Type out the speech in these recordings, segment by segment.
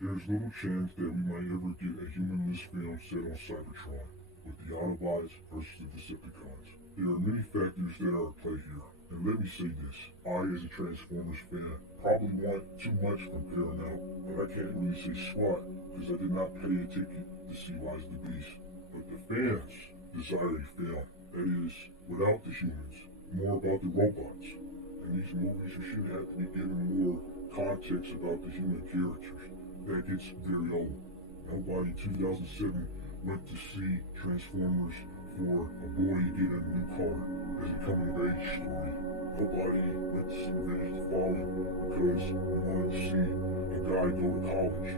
There's little chance that we might ever get a humanless film set on Cybertron, with the Autobots versus the Decepticons. There are many factors that are at play here, and let me say this, I as a Transformers fan probably want too much from Paramount, but I can't really say squat because I did not pay a ticket to see Rise of the Beast. But the fans desire a film that is without the humans, more about the robots. And these movies should have to be given more context about the human characters. That gets very old. Nobody in 2007 went to see Transformers for a boy getting a new car as a coming of age story. Nobody went to see Revenge of the Fallen because we wanted to see a guy go to college.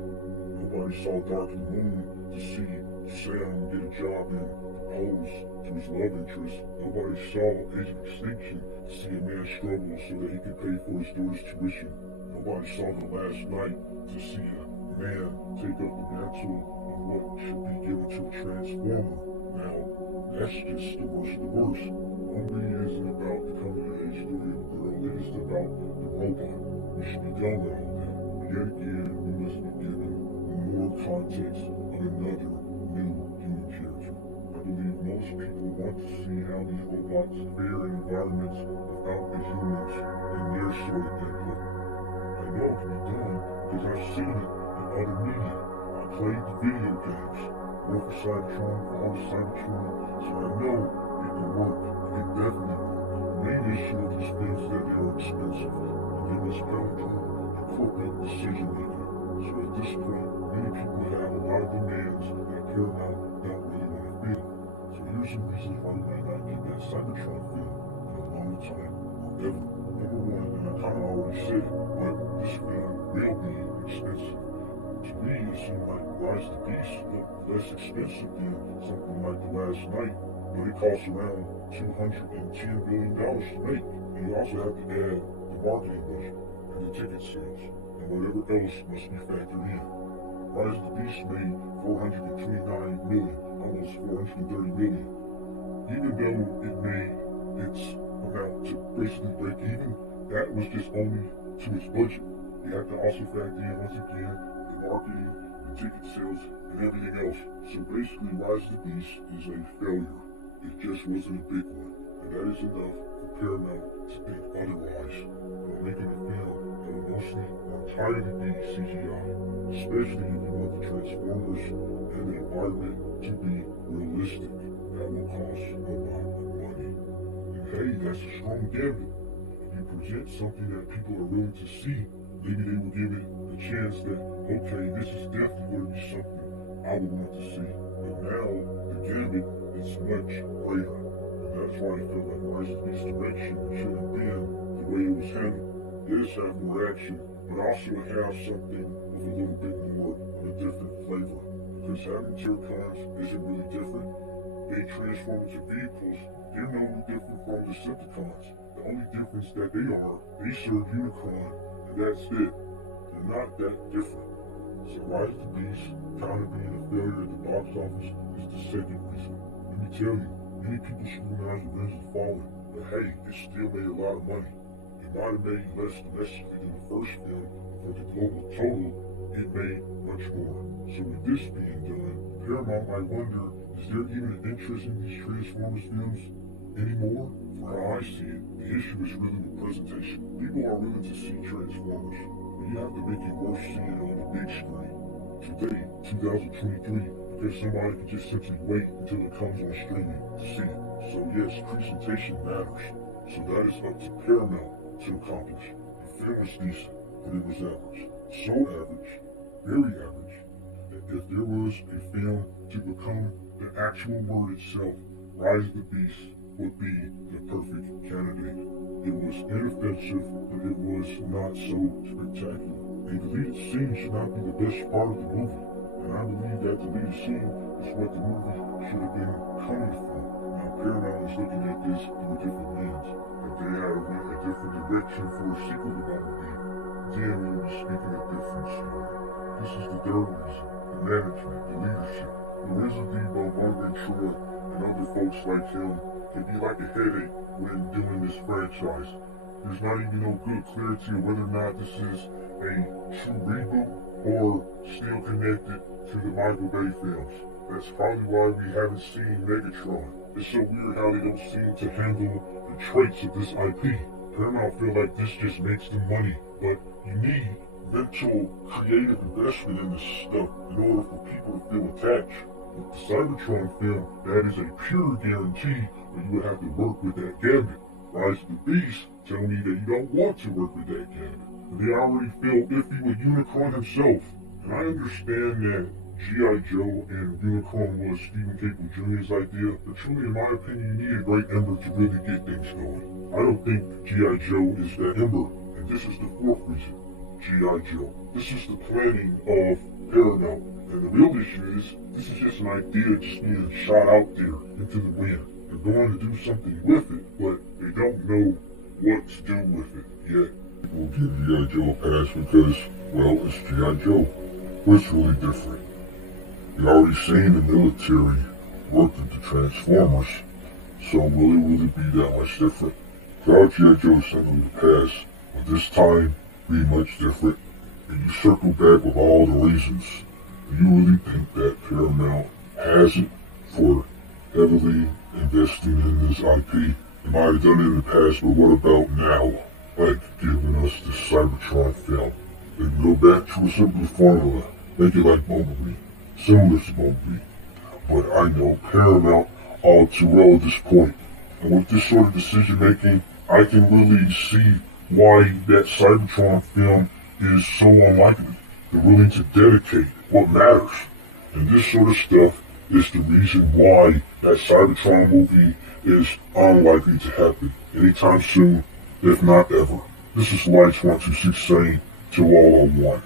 Nobody saw Dark of the Moon to see Sam get a job and propose to his love interest. Nobody saw Age of Extinction to see a man struggle so that he could pay for his daughter's tuition. Nobody saw The Last Night to see a man take up the mantle of what should be given to a Transformer. Now, that's just the worst of the worst. The movie isn't about the coming of age story of a girl, it is about the robot. We should be done with all that. But yet again, we must be given more context on another new human character. I believe most people want to see how these robots fare in environments without the humans and their sort of input. I know it can be done because I've seen it in other media. I played the video games, worked for Cybertron, all the Cybertron, so I know it can work. It can definitely work. The main issue of these films is that they are expensive, and they must come through the corporate decision making. So at this point, many people have a lot of demands that Paramount don't really want to feel. So here's some reasons why we might not get that Cybertron film in a long time or ever. Number one, and I kind of already said it, but this film will be expensive. To me, it seemed like Rise of the Beast looked less expensive than something like The Last Night, but it costs around $210 million to make. And you also have to add the marketing budget and the ticket sales, and whatever else must be factored in. Rise of the Beast made $429 million, almost $430 million. Even though it made its amount to basically break even, that was just only to its budget. You have to also factor in, once again, the marketing, the ticket sales, and everything else. So basically, Rise of the Beast is a failure. It just wasn't a big one. And that is enough for Paramount to think otherwise. They're making a film that will mostly or entirely be CGI, especially if you want the Transformers and the environment to be realistic. That will cost a lot of money. And hey, that's a strong gambit. If you present something that people are willing to see, maybe they will give it a chance that, okay, this is definitely going to be something I would want to see. But now, the gambit is much greater. And that's why I feel like Rise of the Beast direction should have been the way it was handled. Yes, have more action, but also have something with a little bit more of a different flavor. Because having Turcons isn't really different. They transform into vehicles, they're no different from Decepticons. The only difference that they serve Unicron, and that's it. They're not that different. So Rise of the Beast, kind of being a failure at the box office, is the second reason. Let me tell you, many people scrutinize Revenge of the Fallen, but hey, it still made a lot of money. It might have made less domestically than the first film, but for the global total, it made much more. So with this being done, Paramount might wonder, is there even an interest in these Transformers films anymore? For how I see it, the issue is really with presentation. People are willing to see Transformers, but you have to make it worth seeing on the big screen. Today, 2023, because somebody can just simply wait until it comes on streaming to see it. So yes, presentation matters. So that is up to Paramount to accomplish. The film was decent, but it was average. So average, very average, that if there was a film to become the actual word itself, Rise of the Beast would be the perfect candidate. It was inoffensive, but it was not so spectacular. A deleted scene should not be the best part of the movie, and I believe that deleted scene is what the movie should have been coming from. Now Paramount is looking at this through a different lens. If they had went a different direction for a sequel to that movie, then we would be speaking a different story. This is the third reason. The management, the leadership. Lorenzo Debo, Marvin Troy, and other folks like him can be like a headache when doing this franchise. There's not even no good clarity of whether or not this is a a true reboot or still connected to the Michael Bay films. That's probably why we haven't seen Megatron. It's so weird how they don't seem to handle the traits of this IP. Paramount feel like this just makes them money, but you need mental, creative investment in this stuff in order for people to feel attached. With the Cybertron film, that is a pure guarantee where you would have to work with that cabinet. Rise of the Beast tell me that you don't want to work with that cabinet. They already feel iffy with Unicron himself. And I understand that G.I. Joe and Unicron was Stephen Caple Jr.'s idea, but truly, in my opinion, you need a great Ember to really get things going. I don't think G.I. Joe is that Ember, and this is the fourth reason. G.I. Joe. This is the planning of Paramount. And the real issue is, this is just an idea just being shot out there into the wind. They're going to do something with it, but they don't know what to do with it yet. We'll give G.I. Joe a pass because, well, it's G.I. Joe. But it's really different. You're already seeing the military work into Transformers, so will it really be that much different? Our G.I. Joe is simply the past, but this time be much different. And you circle back with all the reasons. Do you really think that Paramount has it for heavily investing in this IP? They might have done it in the past, but what about now? Like giving us the Cybertron film. They can go back to a simple formula, make it like Bumblebee, similar to Bumblebee. But I know Paramount all too well at this point. And with this sort of decision making, I can really see why that Cybertron film is so unlikely. They're willing to dedicate what matters. And this sort of stuff is the reason why that Cybertron movie is unlikely to happen anytime soon, if not ever. This is Lights 126 saying to all on one.